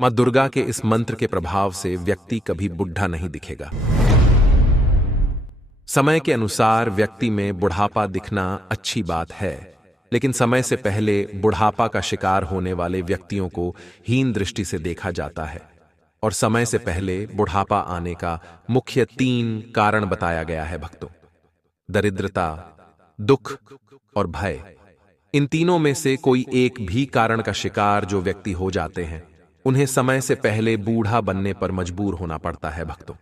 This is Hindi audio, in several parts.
मां दुर्गा के इस मंत्र के प्रभाव से व्यक्ति कभी बुढ़ा नहीं दिखेगा। समय के अनुसार व्यक्ति में बुढ़ापा दिखना अच्छी बात है, लेकिन समय से पहले बुढ़ापा का शिकार होने वाले व्यक्तियों को हीन दृष्टि से देखा जाता है और समय से पहले बुढ़ापा आने का मुख्य 3 कारण बताया गया है भक्तों: दरिद्रता, दुख और भय। इन तीनों में से कोई एक भी कारण का शिकार जो व्यक्ति हो जाते हैं, उन्हें समय से पहले बूढ़ा बनने पर मजबूर होना पड़ता है भक्तों।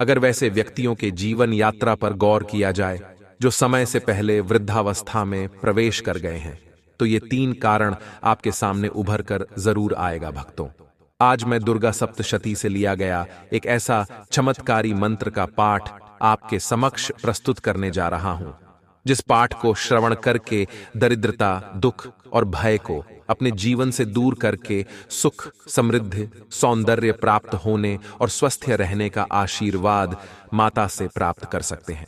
अगर वैसे व्यक्तियों के जीवन यात्रा पर गौर किया जाए जो समय से पहले वृद्धावस्था में प्रवेश कर गए हैं, तो ये 3 कारण आपके सामने उभर कर जरूर आएगा भक्तों। आज मैं दुर्गा सप्तशती से लिया गया एक ऐसा चमत्कारी मंत्र का पाठ आपके समक्ष प्रस्तुत करने जा रहा हूं, जिस पाठ को श्रवण करके दरिद्रता, दुख और भय को अपने जीवन से दूर करके सुख, समृद्धि, सौंदर्य प्राप्त होने और स्वस्थ रहने का आशीर्वाद माता से प्राप्त कर सकते हैं।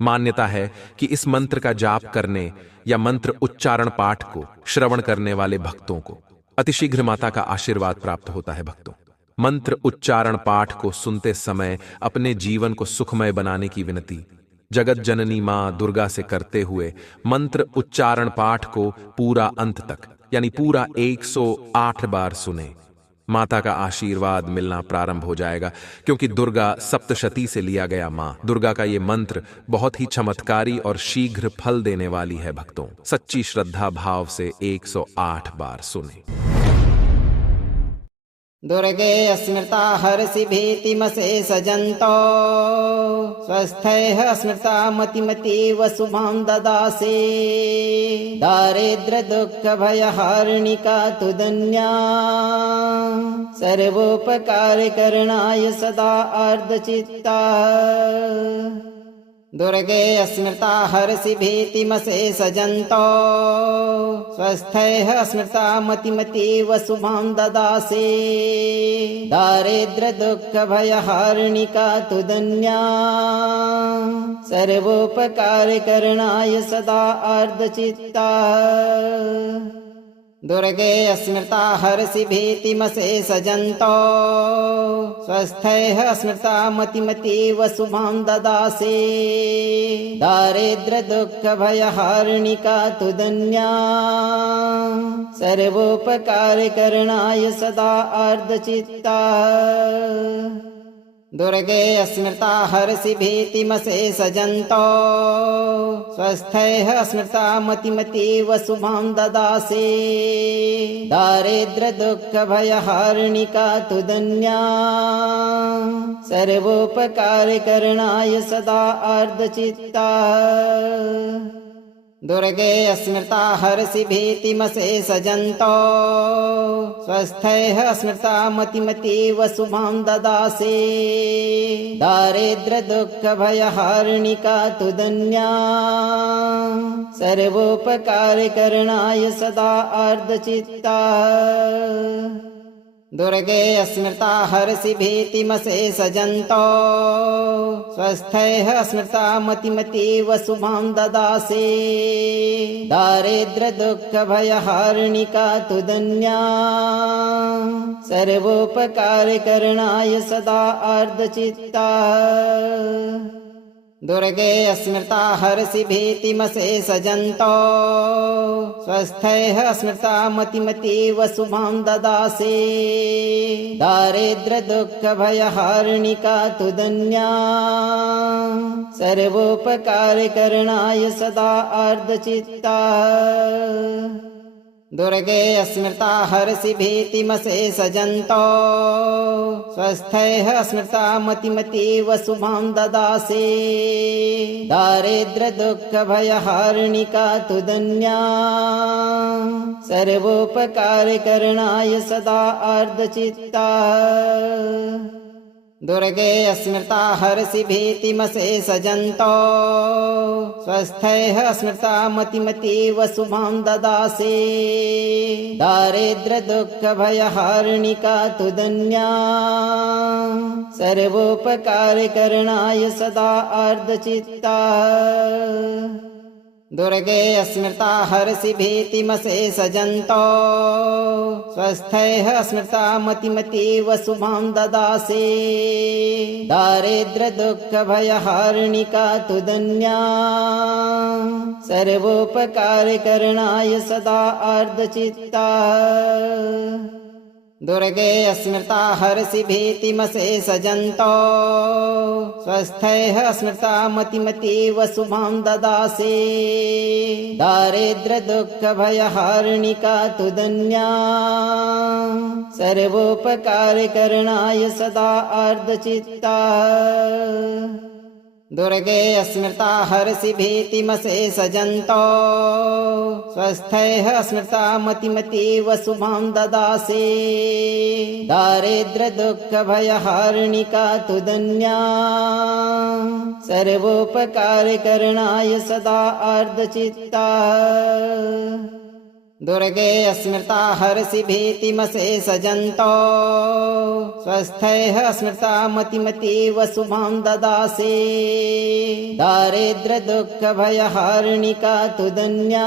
मान्यता है कि इस मंत्र का जाप करने या मंत्र उच्चारण पाठ को श्रवण करने वाले भक्तों को अतिशीघ्र माता का आशीर्वाद प्राप्त होता है भक्तों। मंत्र उच्चारण पाठ को सुनते समय अपने जीवन को सुखमय बनाने की विनती जगत जननी मां दुर्गा से करते हुए मंत्र उच्चारण पाठ को पूरा अंत तक यानी पूरा 108 बार सुने। माता का आशीर्वाद मिलना प्रारंभ हो जाएगा, क्योंकि दुर्गा सप्तशती से लिया गया मां दुर्गा का ये मंत्र बहुत ही चमत्कारी और शीघ्र फल देने वाली है भक्तों। सच्ची श्रद्धा भाव से 108 बार सुने। दुर्गे स्मृता हर्षि भीतिमशेषजन्तो स्वस्थैः स्मृता मतिमतीव शुभां ददासि। दारिद्र्य दुःख भयहारिणिका तुदन्या सर्वोपकारकरणाय सदा आर्द्रचित्ता। दुर्गे स्मृता हर्षि भीतिमशेषजन्तो स्वस्थैः स्मृता मतिमतीव शुभां ददासि। दारिद्र्य दुःख भयहारिणिका तुदन्या सर्वोपकारकरणाय सदा आर्द्रचित्ता। दुर्गे स्मृता हर्षि भीतिमशेषजन्तो स्वस्थैः स्मृता मतिमतीव शुभां ददासि। दारिद्र्य दुःख भयहारिणिका तुदन्या सर्वोपकारकरणाय सदा आर्द्रचित्ता। दुर्गे स्मृता हर्षि भीतिमशेषजन्तो स्वस्थैः स्मृता मतिमतीव शुभां ददासि। दारिद्र्य दुःख भयहारिणिका तुदन्या सर्वोपकारकरणाय सदा आर्द्रचित्ता। दुर्गे स्मृता हर्षि भीतिमशेषजन्तो स्वस्थैः स्मृता मतिमतीव शुभां ददासि। दारिद्र्य दुःख भयहारिणिका तुदन्या सर्वोपकारकरणाय सदा आर्द्रचित्ता। दुर्गे स्मृता हर्षि भीतिमशेषजन्तो स्वस्थैः स्मृता मतिमतीव शुभां ददासि। दारिद्र्य दुःख भयहारिणिका तुदन्या सर्वोपकारकरणाय सदा आर्द्रचित्ता। दुर्गे स्मृता हर्षि भीतिमशेषजन्तो स्वस्थैः स्मृता मतिमतीव शुभां ददासि। दारिद्र्य दुःख भयहारिणिका तुदन्या सर्वोपकारकरणाय सदा आर्द्रचित्ता। दुर्गे स्मृता हर्षि भीतिमशेषजन्तो स्वस्थैः स्मृता मतिमतीव शुभां ददासि। दारिद्र्य दुःख भयहारिणिका तुदन्या सर्वोपकारकरणाय सदा आर्द्रचित्ता। दुर्गे स्मृता हर्षि भीतिमशेषजन्तो स्वस्थैः स्मृता मतिमतीव शुभां ददासि। दारिद्र्य दुःख भयहारिणिका तुदन्या सर्वोपकारकरणाय सदा आर्द्रचित्ता। दुर्गे स्मृता हर्षि भीतिमशेषजन्तो स्वस्थैः स्मृता मतिमतीव शुभां ददासे दारिद्र्य दुःख भयहारिणिका तु धन्या सर्वोपकारकरणाय सदा आर्द्रचित्ता दुर्गे स्मृता हर्षि भीतिमशेषजन्तो स्वस्थैः स्मृता मतिमतीव शुभां ददासे दारिद्र्य दुःख भयहारिणिका तु धन्या सर्वोपकारकरणाय सदा आर्द्रचित्ता दुर्गे स्मृता हर्षि भीतिमशेषजन्तो स्वस्थैः स्मृता मतिमतीव शुभां ददासे दारिद्र्य दुःख भयहारिणिका तु धन्या सर्वोपकारकरणाय सदा आर्द्रचित्ता दुर्गे स्मृता हर्षि भीतिमशेषजन्तो स्वस्थैः स्मृता मतिमतीव शुभां ददासे दारिद्र्य दुःख भयहारिणिका तु धन्या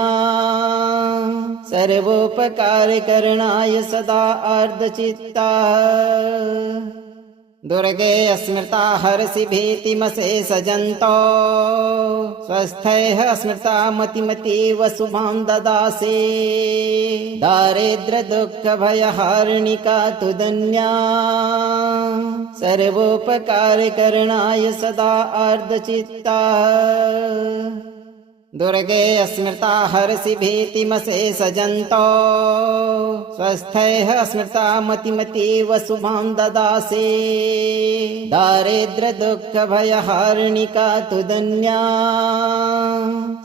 सर्वोपकारकरणाय सदा आर्द्रचित्ता दुर्गे स्मृता हर्षि भीतिमशेषजन्तो स्वस्थैः स्मृता मतिमतीव शुभां ददासे दारिद्र्य दुःख भयहारिणिका तु धन्या सर्वोपकारकरणाय सदा आर्द्रचित्ता दुर्गे स्मृता हर्षि भीतिमशेषजन्तो स्वस्थैः स्मृता मतिमतीव शुभां ददासे दारिद्र्य दुःख भयहारिणिका तु धन्या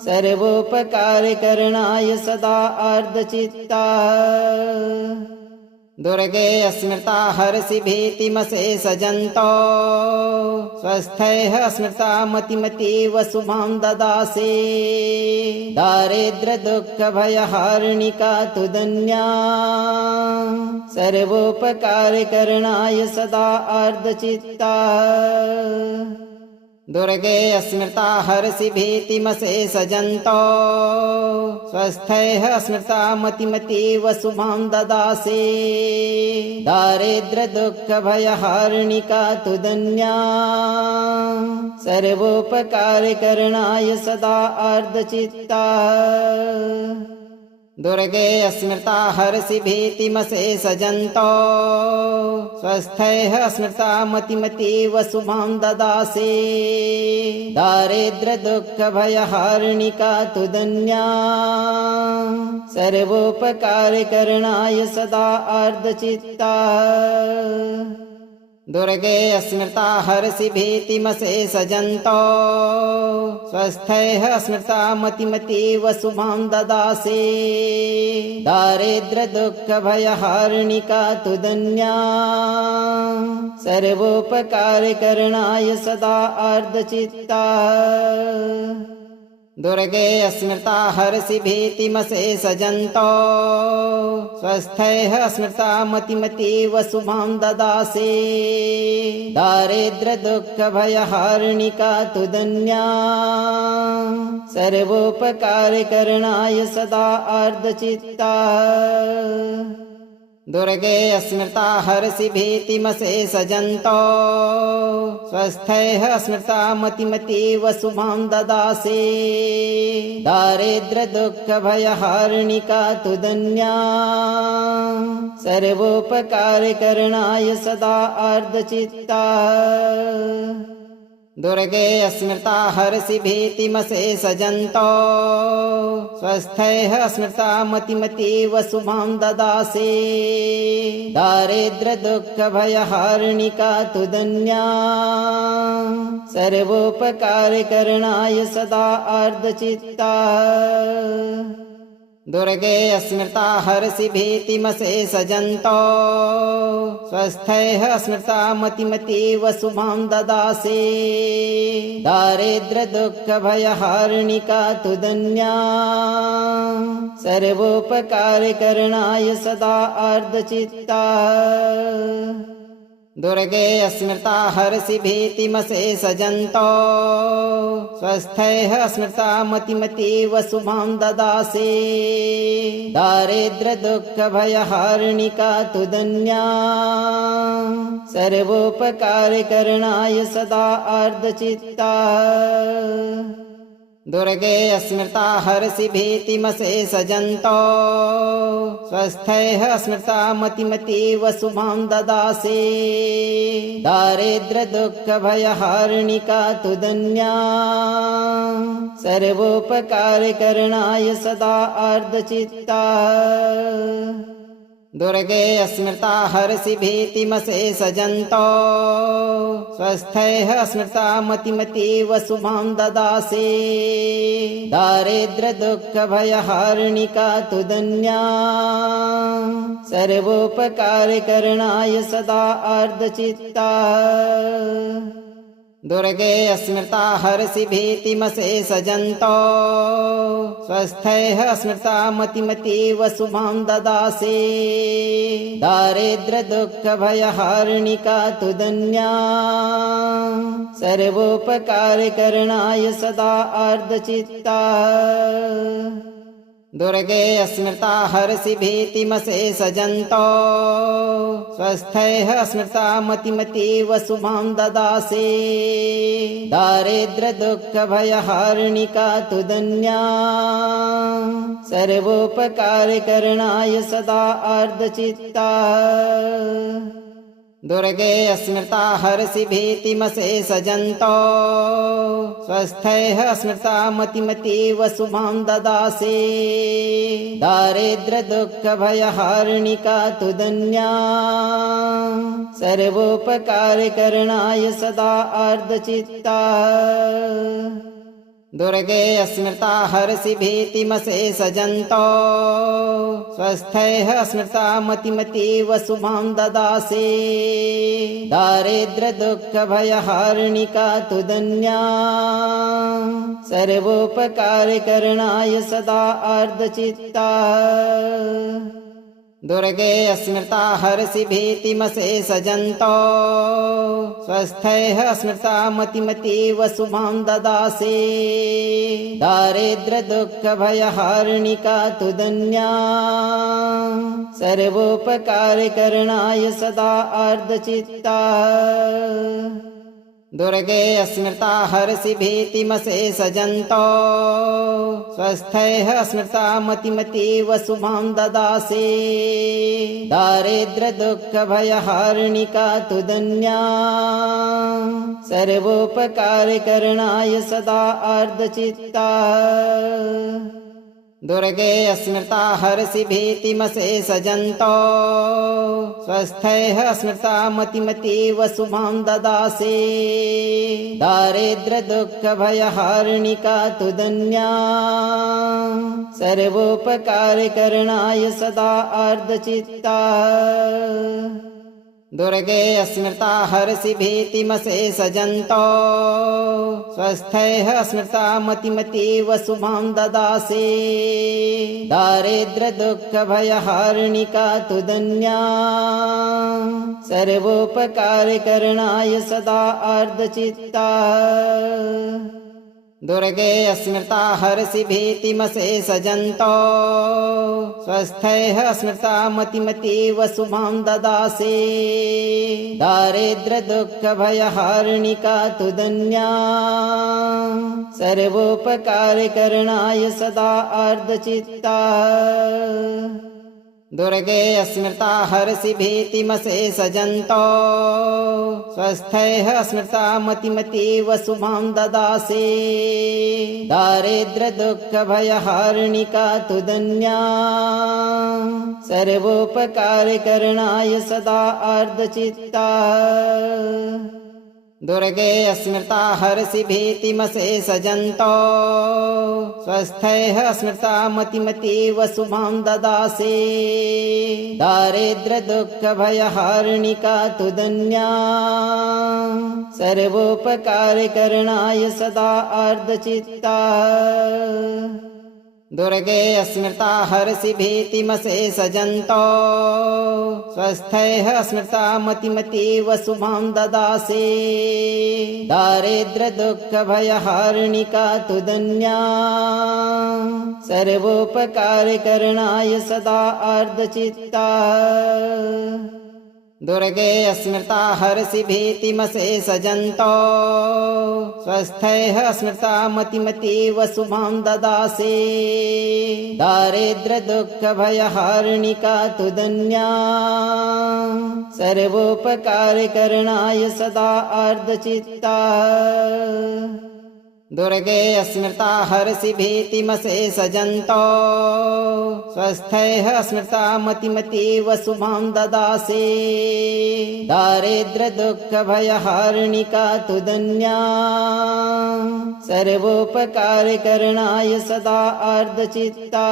सर्वोपकारकरणाय सदा आर्द्रचित्ता दुर्गे स्मृता हर्षि भीतिमशेषजन्तो स्वस्थैः स्मृता मतिमतीव शुभां ददासे दारिद्र्य दुःख भयहारिणिका तु धन्या सर्वोपकारकरणाय सदा आर्द्रचित्ता दुर्गे स्मृता हर्षि भीतिमशेषजन्तो स्वस्थैः स्मृता मतिमतीव शुभां ददासे दारिद्र्य दुःख भयहारिणिका तु धन्या सर्वोपकारकरणाय सदा आर्द्रचित्ता दुर्गे स्मृता हर्षि भीतिमशेषजन्तो स्वस्थैः स्मृता मतिमतीव शुभां ददासे दारिद्र्य दुःख भयहारिणिका तु धन्या सर्वोपकारकरणाय सदा आर्द्रचित्ता दुर्गे स्मृता हर्षि भीतिमशेषजन्तो स्वस्थैः स्मृता मतिमतीव शुभां ददासे दारिद्र्य दुःख भयहारिणिका तु धन्या सर्वोपकारकरणाय सदा आर्द्रचित्ता दुर्गे स्मृता हर्षि भीतिमशेषजन्तो स्वस्थैः स्मृता मतिमतीव शुभां ददासे दारिद्र्य दुःख भयहारिणिका तु धन्या सर्वोपकारकरणाय सदा आर्द्रचित्ता दुर्गे स्मृता हर्षि भीतिमशेषजन्तो स्वस्थैः स्मृता मतिमतीव शुभां ददासे दारिद्र्य दुःख भयहारिणिका तु धन्या सर्वोपकारकरणाय सदा आर्द्रचित्ता दुर्गे स्मृता हर्षि भीतिमशेषजन्तो स्वस्थैः स्मृता मतिमतीव शुभां ददासे दारिद्र्य दुःख भयहारिणिका तु धन्या सर्वोपकारकरणाय सदा आर्द्रचित्ता दुर्गे स्मृता हर्षि भीतिमशेषजन्तो स्वस्थैः स्मृता मतिमतीव शुभां ददासे दारिद्र्य दुःख भयहारिणिका तु धन्या सर्वोपकारकरणाय सदा आर्द्रचित्ता दुर्गे स्मृता हर्षि भीतिमशेषजन्तो स्वस्थैः स्मृता मतिमतीव शुभां ददासि दारिद्र्य दुःख भयहारिणिका तुदन्या सर्वोपकारकरणाय सदा आर्द्रचित्ता दुर्गे स्मृता हर्षि भीतिमशेषजन्तो स्वस्थैः स्मृता मतिमतीव शुभां ददासि दारिद्र्य दुःख भयहारिणिका तुदन्या सर्वोपकारकरणाय सदा आर्द्रचित्ता दुर्गे स्मृता हर्षि भीतिमशेषजन्तो स्वस्थैः स्मृता मतिमतीव शुभां ददासि दारिद्र्य दुःख भयहारिणिका तुदन्या सर्वोपकारकरणाय सदा आर्द्रचित्ता दुर्गे स्मृता हर्षि भीतिमशेषजन्तो स्वस्थैः स्मृता मतिमतीव शुभां ददासि दारिद्र्य दुःख भयहारिणिका तुदन्या सर्वोपकारकरणाय सदा आर्द्रचित्ता दुर्गे स्मृता हर्षि भीतिमशेषजन्तो स्वस्थैः स्मृता मतिमतीव शुभां ददासि दारिद्र्य दुःख भयहारिणिका तुदन्या सर्वोपकारकरणाय सदा आर्द्रचित्ता दुर्गे स्मृता हर्षि भीतिमशेषजन्तो स्वस्थैः स्मृता मतिमतीव शुभां ददासि दारिद्र्य दुःख भयहारिणिका तुदन्या सर्वोपकारकरणाय सदा आर्द्रचित्ता दुर्गे स्मृता हर्षि भीतिमशेषजन्तो स्वस्थैः स्मृता मतिमतीव शुभां ददासि दारिद्र्य दुःख भयहारिणिका तुदन्या सर्वोपकारकरणाय सदा आर्द्रचित्ता दुर्गे स्मृता हर्षि भीतिमशेषजन्तो स्वस्थैः स्मृता मतिमतीव शुभां ददासि दारिद्र्य दुःख भयहारिणिका तुदन्या सर्वोपकारकरणाय सदा आर्द्रचित्ता दुर्गे स्मृता हर्षि भीतिमशेषजन्तो स्वस्थैः स्मृता मतिमतीव शुभां ददासि दारिद्र्य दुःख भयहारिणिका तुदन्या सर्वोपकारकरणाय सदा आर्द्रचित्ता दुर्गे स्मृता हर्षि भीतिमशेषजन्तो स्वस्थैः स्मृता मतिमतीव शुभां ददासि दारिद्र्य दुःख भयहारिणिका तुदन्या सर्वोपकारकरणाय सदा आर्द्रचित्ता दुर्गे स्मृता हर्षि भीतिमशेषजन्तो स्वस्थैः स्मृता मतिमतीव शुभां ददासि दारिद्र्य दुःख भयहारिणिका तुदन्या सर्वोपकारकरणाय सदा आर्द्रचित्ता दुर्गे स्मृता हर्षि भीतिमशेषजन्तो स्वस्थैः स्मृता मतिमतीव शुभां ददासि दारिद्र्य दुःख भयहारिणिका तुदन्या सर्वोपकारकरणाय सदा आर्द्रचित्ता दुर्गे स्मृता हर्षि भीतिमशेषजन्तो स्वस्थैः स्मृता मतिमतीव शुभां ददासि दारिद्र्य दुःख भयहारिणिका तुदन्या सर्वोपकारकरणाय सदा आर्द्रचित्ता दुर्गे स्मृता हर्षि भीतिमशेषजन्तो स्वस्थैः स्मृता मतिमतीव शुभां ददासि दारिद्र्य दुःख भयहारिणिका तुदन्या सर्वोपकारकरणाय सदा आर्द्रचित्ता दुर्गे स्मृता हर्षि भीतिमशेषजन्तो स्वस्थैः स्मृता मतिमतीव शुभां ददासि दारिद्र्य दुःख भयहारिणिका तुदन्या सर्वोपकारकरणाय सदा आर्द्रचित्ता दुर्गे स्मृता हर्षि भीतिमशेषजन्तो स्वस्थैः स्मृता मतिमतीव शुभां ददासि दारिद्र्य दुःख भयहारिणिका तुदन्या सर्वोपकारकरणाय सदा आर्द्रचित्ता दुर्गे स्मृता हर्षि भीतिमशेषजन्तो स्वस्थैः स्मृता मतिमतीव शुभां ददासि दारिद्र्य दुःख भयहारिणिका तुदन्या सर्वोपकारकरणाय सदा आर्द्रचित्ता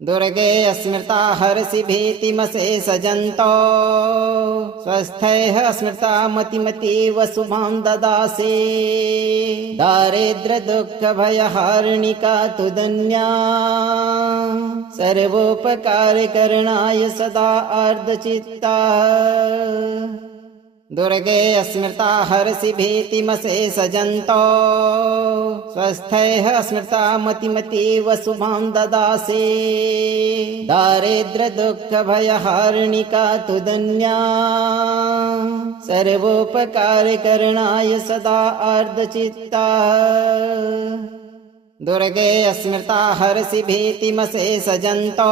दुर्गे स्मृता हर्षि भीतिमशेषजन्तो स्वस्थैः स्मृता मतिमतीव शुभां ददासि दारिद्र्य दुःख भयहारिणिका तुदन्या सर्वोपकारकरणाय सदा आर्द्रचित्ता दुर्गे स्मृता हर्षि भीतिमशेषजन्तो स्वस्थैः स्मृता मतिमतीव शुभां ददासि दारिद्र्य दुःख भयहारिणिका तुदन्या सर्वोपकारकरणाय सदा आर्द्रचित्ता दुर्गे स्मृता हर्षि भीतिमशेषजन्तो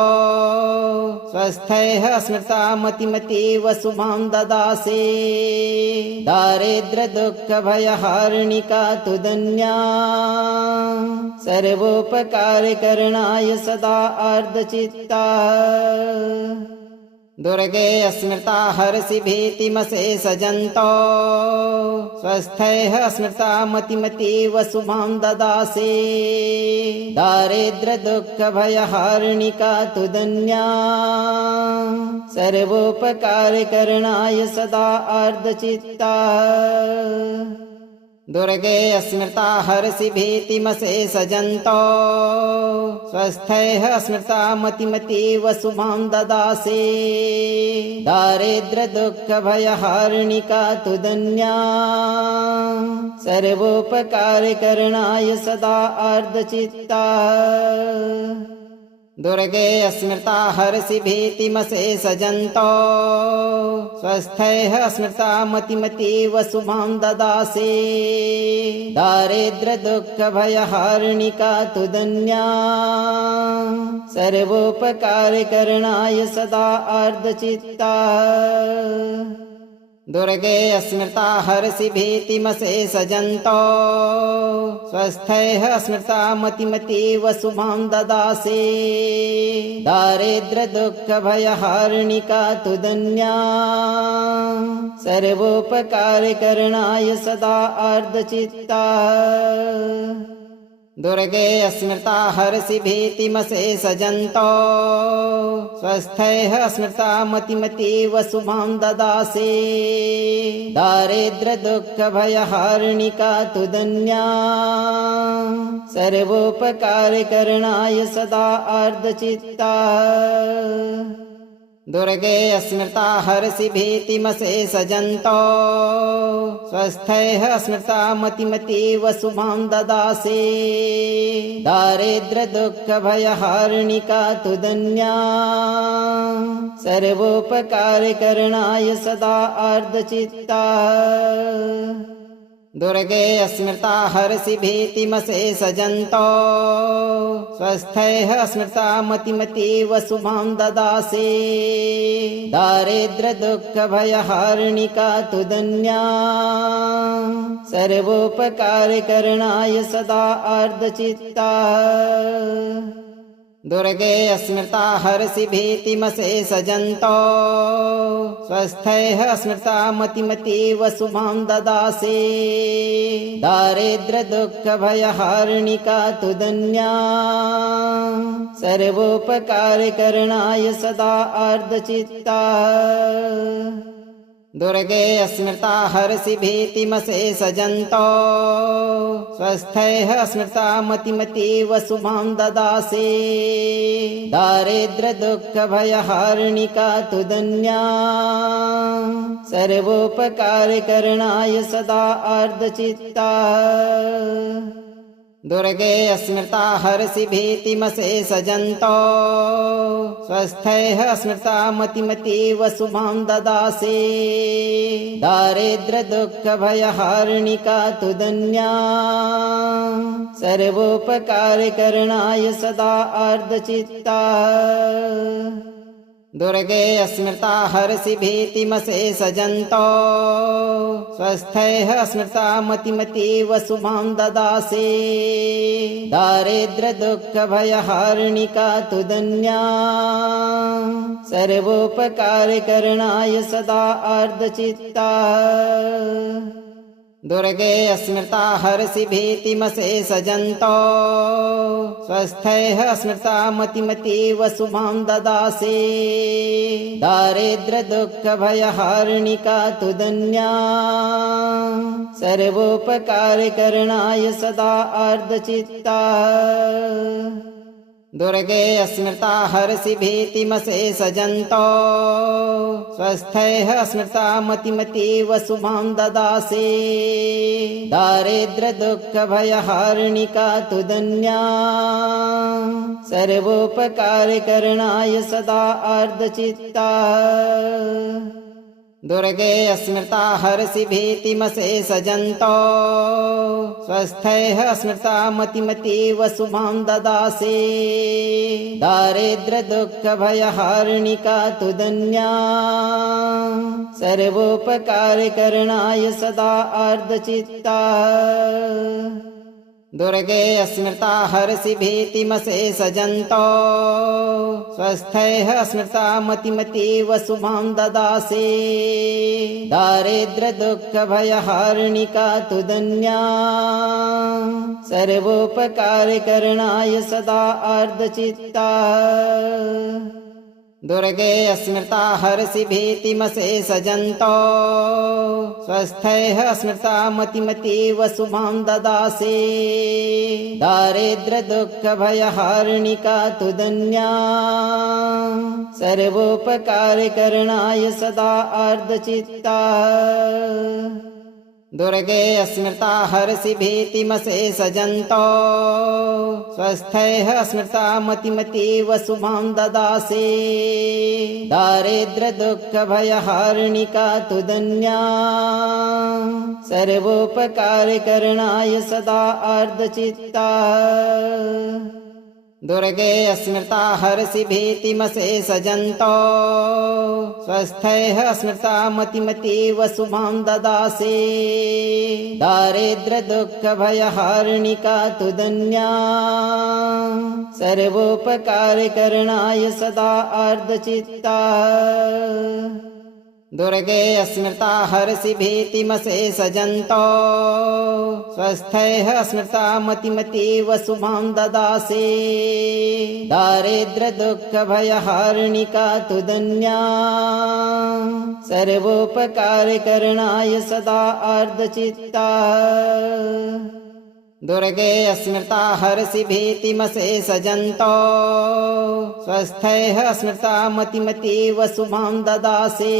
स्वस्थैः स्मृता मतिमतीव शुभां ददासि दारिद्र्य दुःख भयहारिणिका तुदन्या सर्वोपकारकरणाय सदा आर्द्रचित्ता दुर्गे स्मृता हर्षि भीतिमशेषजन्तो स्वस्थैः स्मृता मतिमतीव शुभां ददासि दारिद्र्य दुःख भयहारिणिका तुदन्या सर्वोपकारकरणाय सदा आर्द्रचित्ता दुर्गे स्मृता हर्षि भीतिमशेषजन्तो स्वस्थैः स्मृता मतिमतीव शुभां ददासि दारिद्र्य दुःख भयहारिणिका तुदन्या सर्वोपकारकरणाय सदा आर्द्रचित्ता दुर्गे स्मृता हर्षि भीतिमशेषजन्तो स्वस्थैः स्मृता मतिमतीव शुभां ददासि दारिद्र्य दुःख भयहारिणिका तुदन्या सर्वोपकारकरणाय सदा आर्द्रचित्ता दुर्गे स्मृता हर्षि भीतिमशेषजन्तो स्वस्थैः स्मृता मतिमतीव शुभां ददासि दारिद्र्य दुःख भयहारिणिका तुदन्या सर्वोपकारकरणाय सदा आर्द्रचित्ता दुर्गे स्मृता हर्षि भीतिमशेषजन्तो स्वस्थैः स्मृता मतिमतीव शुभां ददासि दारिद्र्य दुःख भयहारिणिका तुदन्या सर्वोपकारकरणाय सदा आर्द्रचित्ता दुर्गे स्मृता हर्षि भीतिमशेषजन्तो स्वस्थैः स्मृता मतिमतीव शुभां ददासि दारिद्र्य दुःख भयहारिणिका तुदन्या सर्वोपकारकरणाय सदा आर्द्रचित्ता दुर्गे स्मृता हर्षि भीतिमशेषजन्तो स्वस्थैः स्मृता मतिमतीव शुभां ददासि दारिद्र्य दुःख भयहारिणिका तुदन्या सर्वोपकारकरणाय सदा आर्द्रचित्ता दुर्गे स्मृता हर्षि भीतिमशेषजन्तो स्वस्थैः स्मृता मतिमतीव शुभां ददासि दारिद्र्य दुःख भयहारिणिका तुदन्या सर्वोपकारकरणाय सदा आर्द्रचित्ता दुर्गे स्मृता हर्षि भीतिमशेषजन्तो स्वस्थैः स्मृता मतिमतीव शुभां ददासि दारिद्र्य दुःख भयहारिणिका तुदन्या सर्वोपकारकरणाय सदा आर्द्रचित्ता दुर्गे स्मृता हर्षि भीतिमशेषजन्तो स्वस्थैः स्मृता मतिमतीव शुभां ददासि दारिद्र्य दुःख भयहारिणिका तुदन्या सर्वोपकारकरणाय सदा आर्द्रचित्ता दुर्गे स्मृता हर्षि भीतिमशेषजन्तो स्वस्थैः स्मृता मतिमतीव शुभां ददासि दारिद्र्य दुःख भयहारिणिका तुदन्या सर्वोपकारकरणाय सदा आर्द्रचित्ता दुर्गे स्मृता हर्षि भीतिमशेषजन्तो स्वस्थैः स्मृता मतिमतीव शुभां ददासि दारिद्र्य दुःख भयहारिणिका तुदन्या सर्वोपकारकरणाय सदा आर्द्रचित्ता दुर्गे स्मृता हर्षि भीतिमशेषजन्तो स्वस्थैः स्मृता मतिमतीव शुभां ददासि दारिद्र्य दुःख भयहारिणिका तुदन्या सर्वोपकारकरणाय सदा आर्द्रचित्ता दुर्गे स्मृता हर्षि भीतिमशेषजन्तो स्वस्थैः स्मृता मतिमतीव शुभां ददासि दारिद्र्य दुःख भयहारिणिका तुदन्या सर्वोपकारकरणाय सदा आर्द्रचित्ता दुर्गे स्मृता हर्षि भीतिमशेषजन्तो स्वस्थैः स्मृता मतिमतीव शुभां ददासि दारिद्र्य दुःख भयहारिणिका तुदन्या सर्वोपकारकरणाय सदा आर्द्रचित्ता दुर्गे स्मृता हर्षि भीतिमशेषजन्तो स्वस्थैः स्मृता मतिमतीव शुभां ददासि दारिद्र्य दुःख भयहारिणिका तुदन्या सर्वोपकारकरणाय सदा आर्द्रचित्ता दुर्गे स्मृता हर्षि भीतिमशेषजन्तो स्वस्थैः स्मृता मतिमतीव शुभां ददासि दारिद्र्य दुःख भयहारिणिका तुदन्या सर्वोपकारकरणाय सदा आर्द्रचित्ता दुर्गे स्मृता हर्षि भीतिमशेषजन्तो स्वस्थैः स्मृता मतिमतीव शुभां ददासि दारिद्र्य दुःख भयहारिणिका तुदन्या सर्वोपकारकरणाय सदा आर्द्रचित्ता दुर्गे स्मृता हर्षि भीतिमशेषजन्तो स्वस्थैः स्मृता मतिमतीव शुभां ददासि दारिद्र्य दुःख भयहारिणिका तुदन्या सर्वोपकारकरणाय सदा आर्द्रचित्ता दुर्गे स्मृता हर्षि भीतिमशेषजन्तो स्वस्थैः स्मृता मतिमतीव शुभां ददासि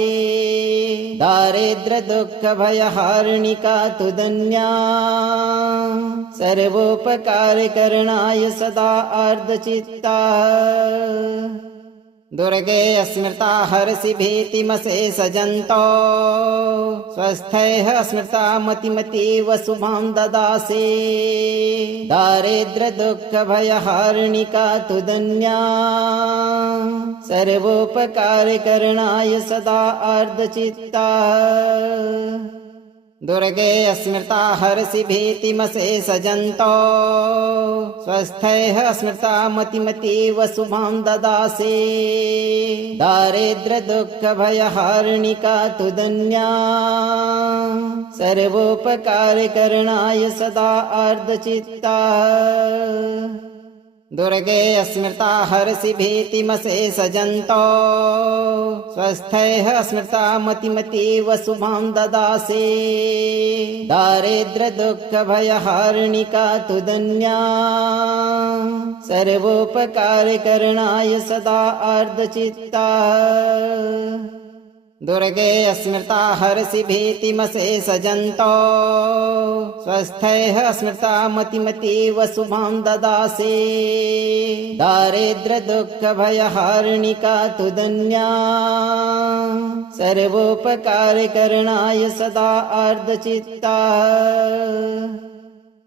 दारिद्र्य दुःख भयहारिणिका तुदन्या सर्वोपकारकरणाय सदा आर्द्रचित्ता दुर्गे स्मृता हर्षि भीतिमशेषजन्तो स्वस्थैः स्मृता मतिमतीव शुभां ददासि दारिद्र्य दुःख भयहारिणिका तुदन्या सर्वोपकारकरणाय सदा आर्द्रचित्ता दुर्गे स्मृता हर्षि भीतिमशेषजन्तो स्वस्थैः स्मृता मतिमतीव शुभां ददासि दारिद्र्य दुःख भयहारिणिका तुदन्या सर्वोपकारकरणाय सदा आर्द्रचित्ता दुर्गे स्मृता हर्षि भीतिमशेषजन्तो स्वस्थैः स्मृता मतिमतीव शुभां ददासि दारिद्र्य दुःख भयहारिणिका तुदन्या सर्वोपकारकरणाय सदा आर्द्रचित्ता दुर्गे स्मृता हर्षि भीतिमशेषजन्तो स्वस्थैः स्मृता मतिमतीव शुभां ददासि दारिद्र्य दुःख भयहारिणिका तुदन्या सर्वोपकारकरणाय सदा आर्द्रचित्ता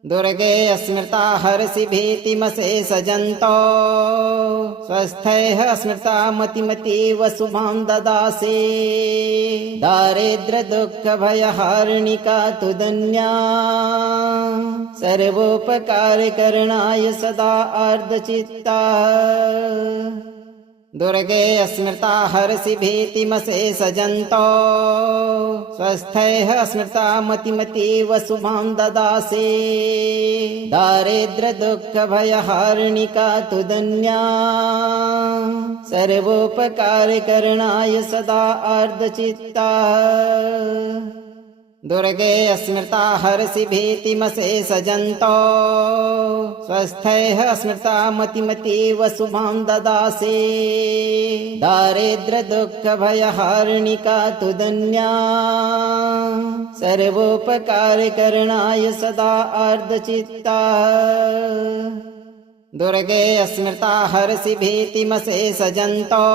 दुर्गे स्मृता हर्षि भीतिमशेषजन्तो स्वस्थैः स्मृता मतिमतीव शुभां ददासि दारिद्र्य दुःख भयहारिणिका तुदन्या सर्वोपकारकरणाय सदा आर्द्रचित्ता दुर्गे स्मृता हर्षि भीतिमशेषजन्तो स्वस्थैः स्मृता मतिमतीव शुभां ददासि दारिद्र्य दुःख भयहारिणिका तुदन्या सर्वोपकारकरणाय सदा आर्द्रचित्ता दुर्गे स्मृता हर्षि भीतिमशेषजन्तो स्वस्थैः स्मृता मतिमतीव शुभां ददासि दारिद्र्य दुःख भयहारिणिका तुदन्या सर्वोपकारकरणाय सदा आर्द्रचित्ता दुर्गे स्मृता हर्षि भीतिमशेषजन्तो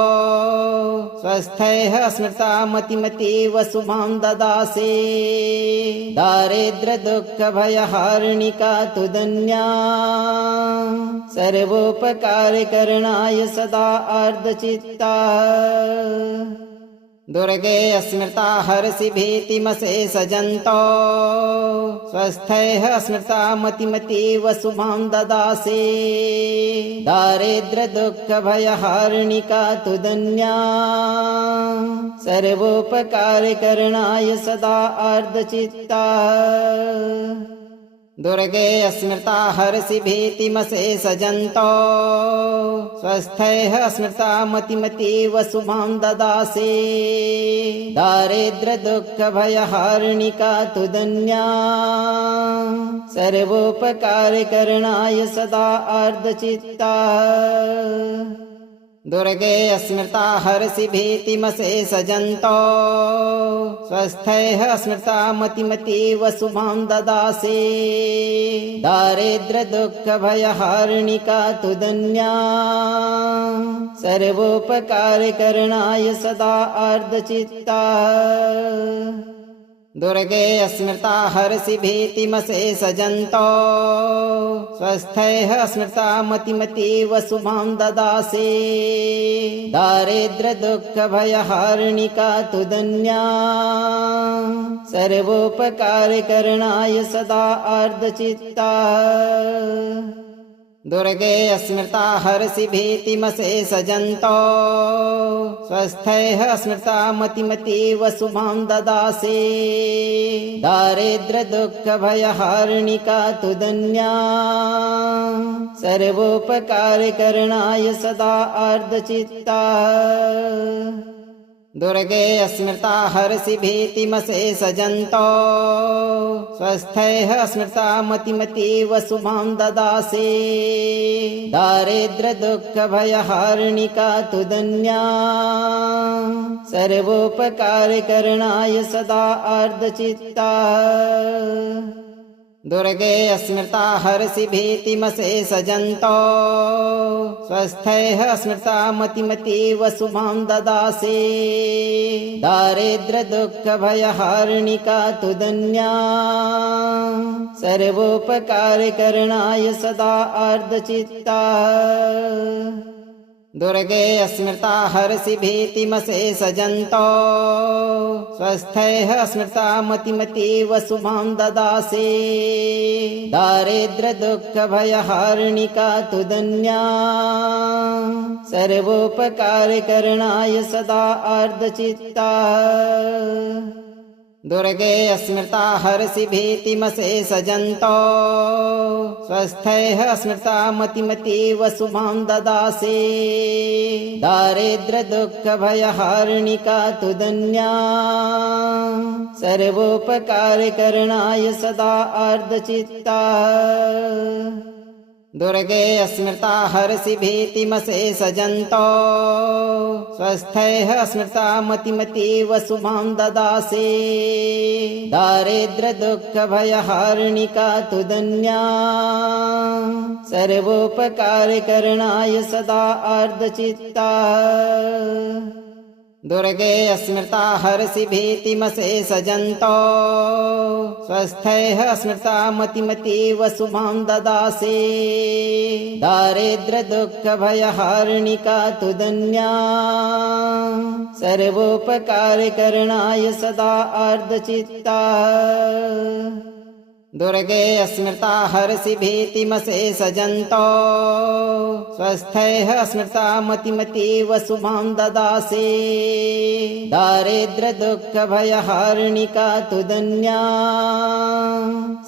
स्वस्थैः स्मृता मतिमतीव शुभां ददासि दारिद्र्य दुःख भयहारिणिका तुदन्या सर्वोपकारकरणाय सदा आर्द्रचित्ता दुर्गे स्मृता हर्षि भीतिमशेषजन्तो स्वस्थैः स्मृता मतिमतीव शुभां ददासि दारिद्र्य दुःख भयहारिणिका तुदन्या सर्वोपकारकरणाय सदा आर्द्रचित्ता दुर्गे स्मृता हर्षि भीतिमशेषजन्तो स्वस्थैः स्मृता मतिमतीव शुभां ददासि दारिद्र्य दुःख भयहारिणिका तुदन्या सर्वोपकारकरणाय सदा आर्द्रचित्ता दुर्गे स्मृता हर्षि भीतिमशेषजन्तो स्वस्थैः स्मृता मतिमतीव शुभां ददासि दारिद्र्य दुःख भयहारिणिका तुदन्या सर्वोपकारकरणाय सदा आर्द्रचित्ता दुर्गे स्मृता हर्षि भीतिमशेषजन्तो स्वस्थैः स्मृता मतिमतीव शुभां ददासि दारिद्र्य दुःख भयहारिणिका तुदन्या सर्वोपकारकरणाय सदा आर्द्रचित्ता दुर्गे स्मृता हर्षि भीतिमशेषजन्तो स्वस्थैः स्मृता मतिमतीव शुभां ददासि दारिद्र्य दुःख भयहारिणिका तुदन्या सर्वोपकारकरणाय सदा आर्द्रचित्ता दुर्गे स्मृता हर्षि भीतिमशेषजन्तो स्वस्थैः स्मृता मतिमतीव शुभां ददासि दारिद्र्य दुःख भयहारिणिका तुदन्या सर्वोपकारकरणाय सदा आर्द्रचित्ता दुर्गे स्मृता हर्षि भीतिमशेषजन्तो स्वस्थैः स्मृता मतिमतीव शुभां ददासि दारिद्र्य दुःख भयहारिणिका तुदन्या सर्वोपकारकरणाय सदा आर्द्रचित्ता दुर्गे स्मृता हर्षि भीतिमशेषजन्तो स्वस्थैः स्मृता मतिमतीव शुभां ददासि दारिद्र्य दुःख भयहारिणिका तुदन्या सर्वोपकारकरणाय सदा आर्द्रचित्ता दुर्गे स्मृता हर्षि भीतिमशेषजन्तो स्वस्थैः स्मृता मतिमतीव शुभां ददासे दारिद्र्य दुःख भयहारिणिका तुदन्या सर्वोपकारकरणाय सदा आर्द्रचित्ता दुर्गे स्मृता हर्षि भीतिमशेषजन्तो स्वस्थैः स्मृता मतिमतीव शुभां ददासे दारिद्र्य दुःख भयहारिणिका तुदन्या सर्वोपकारकरणाय सदा आर्द्रचित्ता दुर्गे स्मृता हर्षि भीतिमशेषजन्तो स्वस्थैः स्मृता मतिमतीव शुभां ददासे दारिद्र्य दुःख भयहारिणिका तुदन्या सर्वोपकारकरणाय सदा आर्द्रचित्ता दुर्गे स्मृता हर्षि भीतिमशेषजन्तो स्वस्थैः स्मृता मतिमतीव शुभां ददासे दारिद्र्य दुःख भयहारिणिका तुदन्या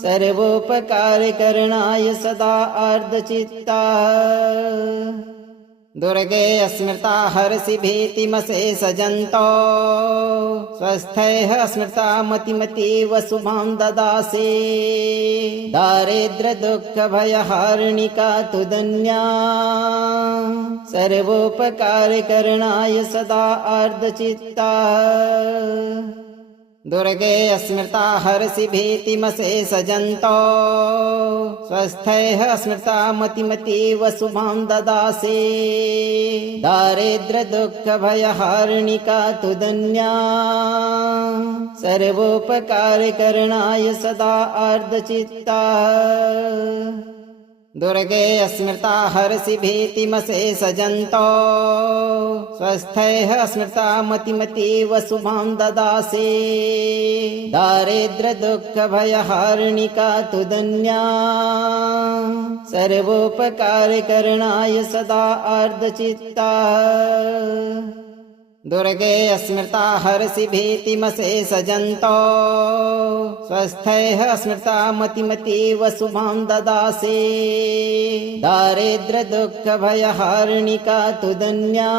सर्वोपकारकरणाय सदा आर्द्रचित्ता दुर्गे स्मृता हर्षि भीतिमशेषजन्तो स्वस्थैः स्मृता मतिमतीव शुभां ददासे दारिद्र्य दुःख भयहारिणिका तुदन्या सर्वोपकारकरणाय सदा आर्द्रचित्ता दुर्गे स्मृता हर्षि भीतिमशेषजन्तो स्वस्थैः स्मृता मतिमतीव शुभां ददासे दारिद्र्य दुःख भयहारिणिका तुदन्या सर्वोपकारकरणाय सदा आर्द्रचित्ता दुर्गे स्मृता हर्षि भीतिमशेषजन्तो स्वस्थैः स्मृता मतिमतीव शुभां ददासे दारिद्र्य दुःख भयहारिणिका तुदन्या सर्वोपकारकरणाय सदा आर्द्रचित्ता दुर्गे स्मृता हर्षि भीतिमशेषजन्तो स्वस्थैः स्मृता मतिमतीव शुभां ददासे दारिद्र्य दुःख भयहारिणिका तुदन्या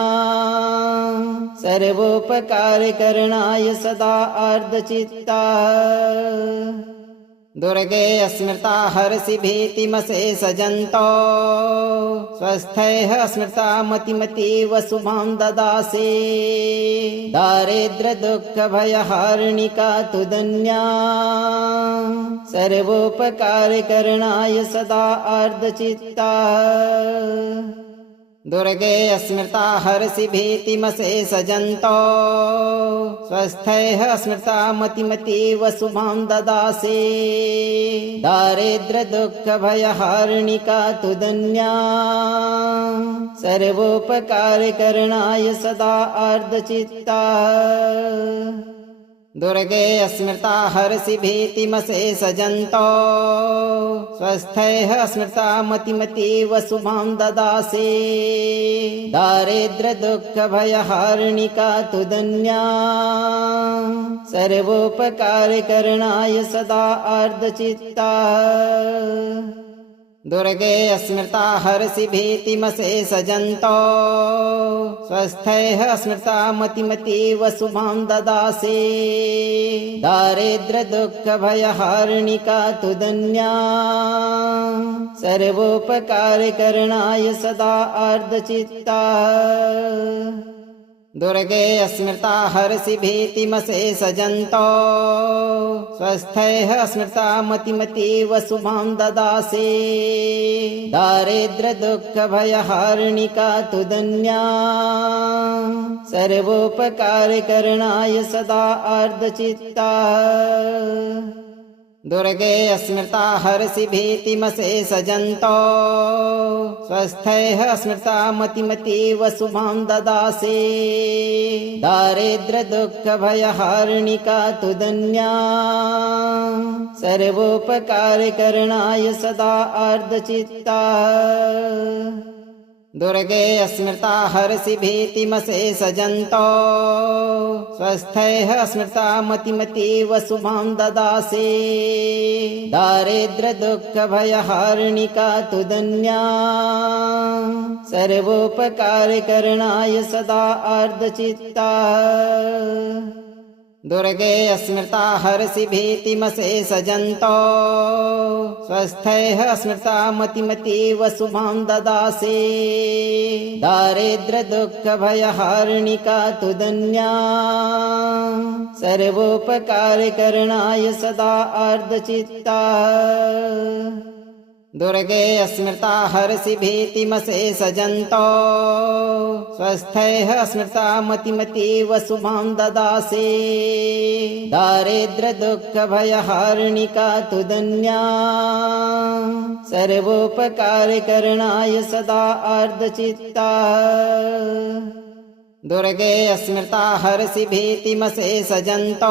सर्वोपकारकरणाय सदा आर्द्रचित्ता दुर्गे स्मृता हर्षि भीतिमशेषजन्तो स्वस्थैः स्मृता मतिमतीव शुभां ददासे दारिद्र्य दुःख भयहारिणिका तुदन्या सर्वोपकारकरणाय सदा आर्द्रचित्ता दुर्गे स्मृता हर्षि भीतिमशेषजन्तो स्वस्थैः स्मृता मतिमतीव शुभां ददासे दारिद्र्य दुःख भयहारिणिका तुदन्या सर्वोपकारकरणाय सदा आर्द्रचित्ता दुर्गे स्मृता हर्षि भीतिमशेषजन्तो स्वस्थैः स्मृता मतिमतीव शुभां ददासे दारिद्र्य दुःख भयहारिणिका तुदन्या सर्वोपकारकरणाय सदा आर्द्रचित्ता दुर्गे स्मृता हर्षि भीतिमशेषजन्तो स्वस्थैः स्मृता मतिमतीव शुभां ददासे दारिद्र्य दुःख भयहारिणिका तुदन्या सर्वोपकारकरणाय सदा आर्द्रचित्ता दुर्गे स्मृता हर्षि भीतिमशेषजन्तो स्वस्थैः स्मृता मतिमतीव शुभां ददासे दारिद्र्य दुःख भयहारिणिका तुदन्या सर्वोपकारकरणाय सदा आर्द्रचित्ता दुर्गे स्मृता हर्षि भीतिमशेषजन्तो स्वस्थैः स्मृता मतिमतीव शुभां ददासे दारिद्र्य दुःख भयहारिणिका तुदन्या सर्वोपकारकरणाय सदा आर्द्रचित्ता दुर्गे स्मृता हर्षि भीतिमशेषजन्तो स्वस्थैः स्मृता मतिमतीव शुभां ददासि दारिद्र्य दुःख भयहारिणिका तुदन्या सर्वोपकारकरणाय सदा आर्द्रचित्ता दुर्गे स्मृता हर्षि भीतिमशेषजन्तो स्वस्थैः स्मृता मतिमतीव शुभां ददासि दारिद्र्य दुःख भयहारिणिका तुदन्या सर्वोपकारकरणाय सदा आर्द्रचित्ता दुर्गे स्मृता हर्षि भीतिमशेषजन्तो स्वस्थैः स्मृता मतिमतीव शुभां ददासि दारिद्र्य दुःख भयहारिणिका तुदन्या सर्वोपकारकरणाय सदा आर्द्रचित्ता दुर्गे स्मृता हर्षि भीतिमशेषजन्तो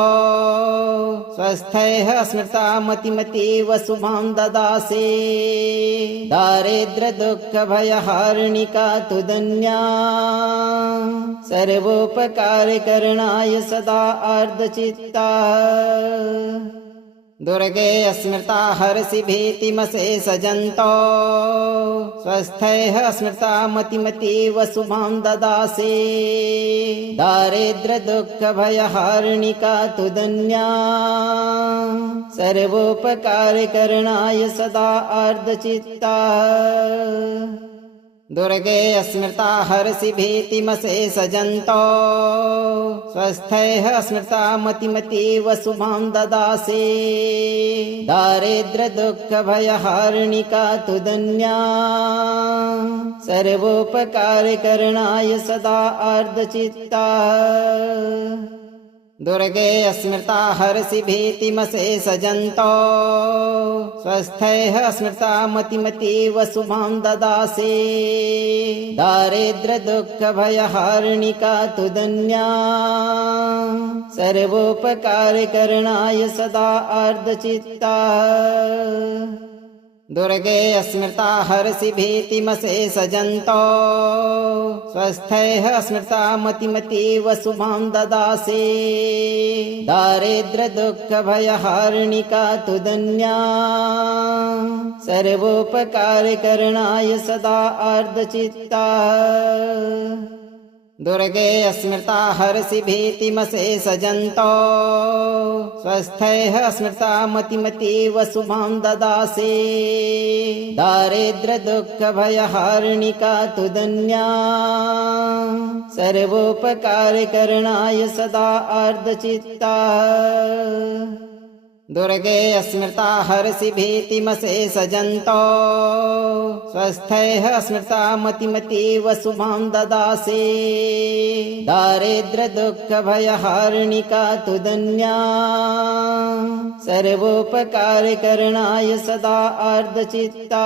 स्वस्थैः स्मृता मतिमतीव शुभां ददासि दारिद्र्य दुःख भयहारिणिका तुदन्या सर्वोपकारकरणाय सदा आर्द्रचित्ता दुर्गे स्मृता हर्षि भीतिमशेषजन्तो स्वस्थैः स्मृता मतिमतीव शुभां ददासि दारिद्र्य दुःख भयहारिणिका तुदन्या सर्वोपकारकरणाय सदा आर्द्रचित्ता दुर्गे स्मृता हर्षि भीतिमशेषजन्तो स्वस्थैः स्मृता मतिमतीव शुभां ददासि दारिद्र्य दुःख भयहारिणिका तुदन्या सर्वोपकारकरणाय सदा आर्द्रचित्ता दुर्गे स्मृता हर्षि भीतिमशेषजन्तो स्वस्थैः स्मृता मतिमतीव शुभां ददासि दारिद्र्य दुःख भयहारिणिका तुदन्या सर्वोपकारकरणाय सदा आर्द्रचित्ता दुर्गे स्मृता हर्षि भीतिमशेषजन्तो स्वस्थैः स्मृता मतिमतीव शुभां ददासि दारिद्र्य दुःख भयहारिणिका तुदन्या सर्वोपकारकरणाय सदा आर्द्रचित्ता दुर्गे स्मृता हर्षि भीतिमशेषजन्तो स्वस्थैः स्मृता मतिमतीव शुभां ददासि दारिद्र्य दुःख भयहारिणिका तुदन्या सर्वोपकारकरणाय सदा आर्द्रचित्ता दुर्गे स्मृता हर्षि भीतिमशेषजन्तो स्वस्थैः स्मृता मतिमतीव शुभां ददासि दारिद्र्य दुःख भयहारिणिका तुदन्या सर्वोपकारकरणाय सदा आर्द्रचित्ता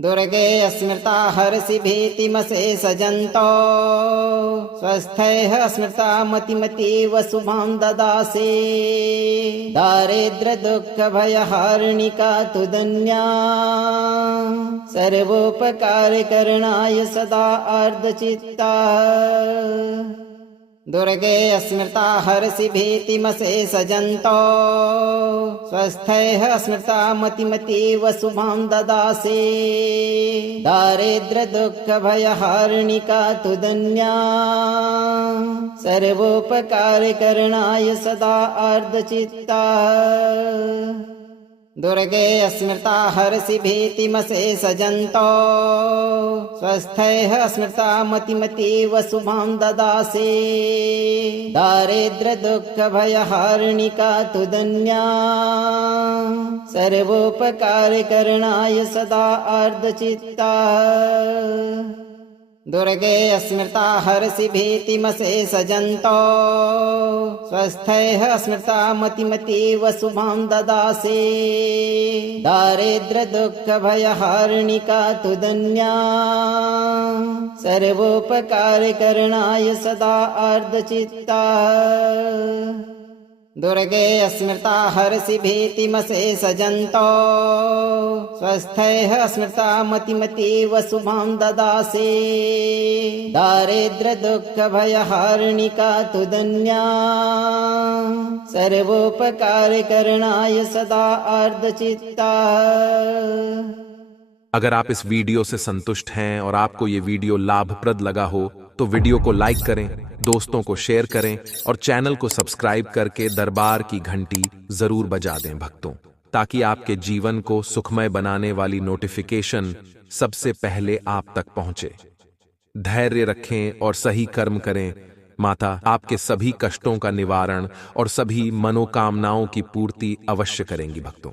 दुर्गे स्मृता हर्षि भीतिमशेषजन्तो स्वस्थैः स्मृता मतिमतीव शुभां ददासि दारिद्र्य दुःख भयहारिणिका तुदन्या सर्वोपकारकरणाय सदा आर्द्रचित्ता दुर्गे स्मृता हर्षि भीतिमशेषजन्तो स्वस्थैः स्मृता मतिमतीव शुभां ददासि दारिद्र्य दुःख भयहारिणिका तुदन्या सर्वोपकारकरणाय सदा आर्द्रचित्ता दुर्गे स्मृता हर्षि भीतिमशेषजन्तो स्वस्थैः स्मृता मतिमतीव शुभां ददासि दारिद्र्य दुःख भयहारिणिका तुदन्या सर्वोपकारकरणाय सदा आर्द्रचित्ता दुर्गे स्मृता हर्षि भीतिमशेषजन्तो स्वस्थैः स्मृता मतिमतीव शुभां ददासि दारिद्र्य दुःख भयहारिणिका तुदन्या सर्वोपकारकरणाय सदा आर्द्रचित्ता दुर्गे स्मृता हर्षि भीतिमशेषजन्तो स्वस्थैः स्मृता मतिमतीव शुभां ददासे दारिद्र्य दुःख भयहारिणिका तु धन्या सर्वोपकार करणाय सदा अर्धचित्ता। अगर आप इस वीडियो से संतुष्ट हैं और आपको ये वीडियो लाभप्रद लगा हो तो वीडियो को लाइक करें, दोस्तों को शेयर करें और चैनल को सब्सक्राइब करके दरबार की घंटी जरूर बजा दें भक्तों, ताकि आपके जीवन को सुखमय बनाने वाली नोटिफिकेशन सबसे पहले आप तक पहुंचे। धैर्य रखें और सही कर्म करें। माता आपके सभी कष्टों का निवारण और सभी मनोकामनाओं की पूर्ति अवश्य करेंगी भक्तों।